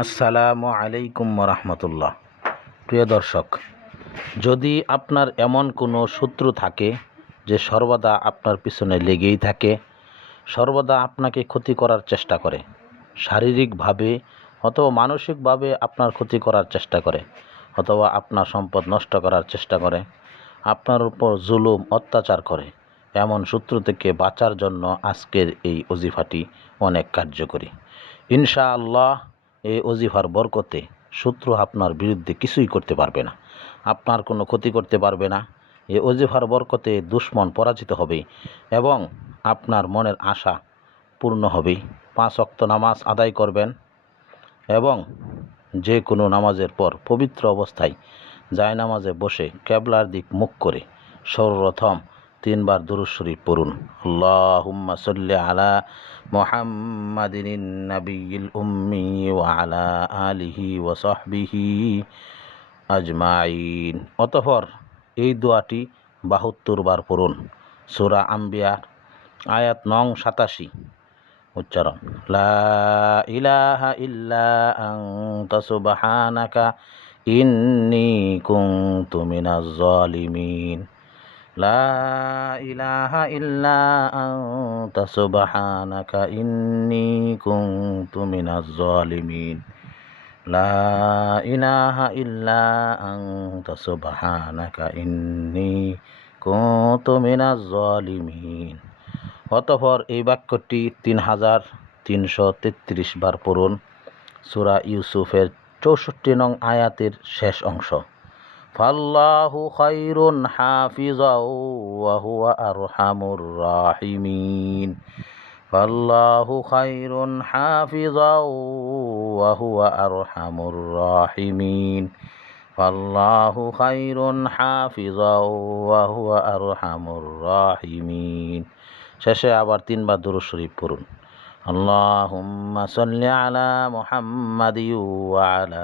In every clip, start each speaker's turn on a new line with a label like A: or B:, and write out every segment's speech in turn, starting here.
A: আসসালামু আলাইকুম রহমতুল্লাহ প্রিয় দর্শক, যদি আপনার এমন কোনো শত্রু থাকে যে সর্বদা আপনার পিছনে লেগেই থাকে, সর্বদা আপনাকে ক্ষতি করার চেষ্টা করে, শারীরিকভাবে অথবা মানসিকভাবে আপনার ক্ষতি করার চেষ্টা করে, অথবা আপনার সম্পদ নষ্ট করার চেষ্টা করে, আপনার উপর জুলুম, অত্যাচার করে, এমন শত্রু থেকে বাঁচার জন্য আজকের এই অজিফাটি অনেক কার্যকরী। ইনশাআল্লাহ এই অজিফার বরকতে শত্রু আপনার বিরুদ্ধে কিছুই করতে পারবে না। আপনার কোনো ক্ষতি করতে পারবে না। এই অজিফার বরকতে দুশ্মন পরাজিত হবে এবং আপনার মনের আশা পূর্ণ হবে। পাঁচ অক্ত নামাজ আদায় করবেন এবং যে কোনো নামাজের পর পবিত্র অবস্থায় যায় নামাজে বসে কেবলার দিক মুখ করে সর্বপ্রথম তিনবার দুরুদ শরীফ পড়ুন। আলা মুহাম্মাদিন আলা আজমাইন। অতঃপর এই দোয়াটি বাহাত্তর বার পড়ুন। সূরা আম্বিয়ার আয়াত নং সাতাশি। উচ্চারণ, লা ইলাহা ইল্লা আনতা সুবহানাকা, ইন্নী কুনতু লা ইলাহা ইল্লা আনতা সুবহানাকা ইন্নী কুনতু মিনাজ জালিমিন লা ইলাহা ইল্লা আনতা সুবহানাকা ইন্নী কুনতু মিনাজ জালিমিন অতঃপর এই বাক্যটি তিন হাজার তিনশো তেত্রিশ বার পড়ুন। সুরা ইউসুফের চৌষট্টি নং আয়াতের শেষ অংশ। ফাল্লাহু খাইরুন হাফিজাও ওয়া হুয়া আরহামুর রাহিমিন। ফাল্লাহু খাইরুন হাফিজাও ওয়া হুয়া আরহামুর রাহিমিন। ফাল্লাহু খাইরুন হাফিজাও ওয়া হুয়া আরহামুর রাহিমিন। শেষে আবার তিনবার দুরূদ শরীফ পড়ুন। ওয়া আলা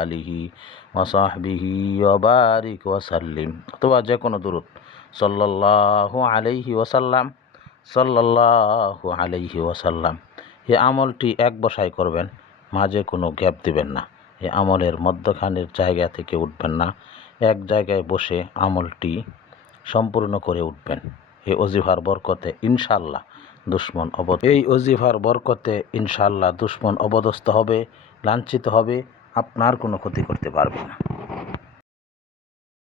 A: আলিহি ওয়া সাহবিহি ওয়া বারিক ওয়া সাল্লিম। অথবা যে কোনো দুরূদ। সাল্লাল্লাহু আলাইহি ওয়াসাল্লাম সাল্লাল্লাহু আলাইহি ওয়াসাল্লাম এই আমলটি এক বসায় করবেন, মাঝে কোনো গ্যাপ দিবেন না। এই আমলের মধ্যখানের জায়গা থেকে উঠবেন না। এক জায়গায় বসে আমলটি সম্পূর্ণ করে উঠবেন। এই অজিফার বরকতে ইনশাল্লাহ দুশ্মন অব এই অজিফার বরকতে ইনশাল্লাহ দুশ্মন অবদস্ত হবে, লাঞ্ছিত হবে, আপনার কোনো ক্ষতি করতে পারবে না।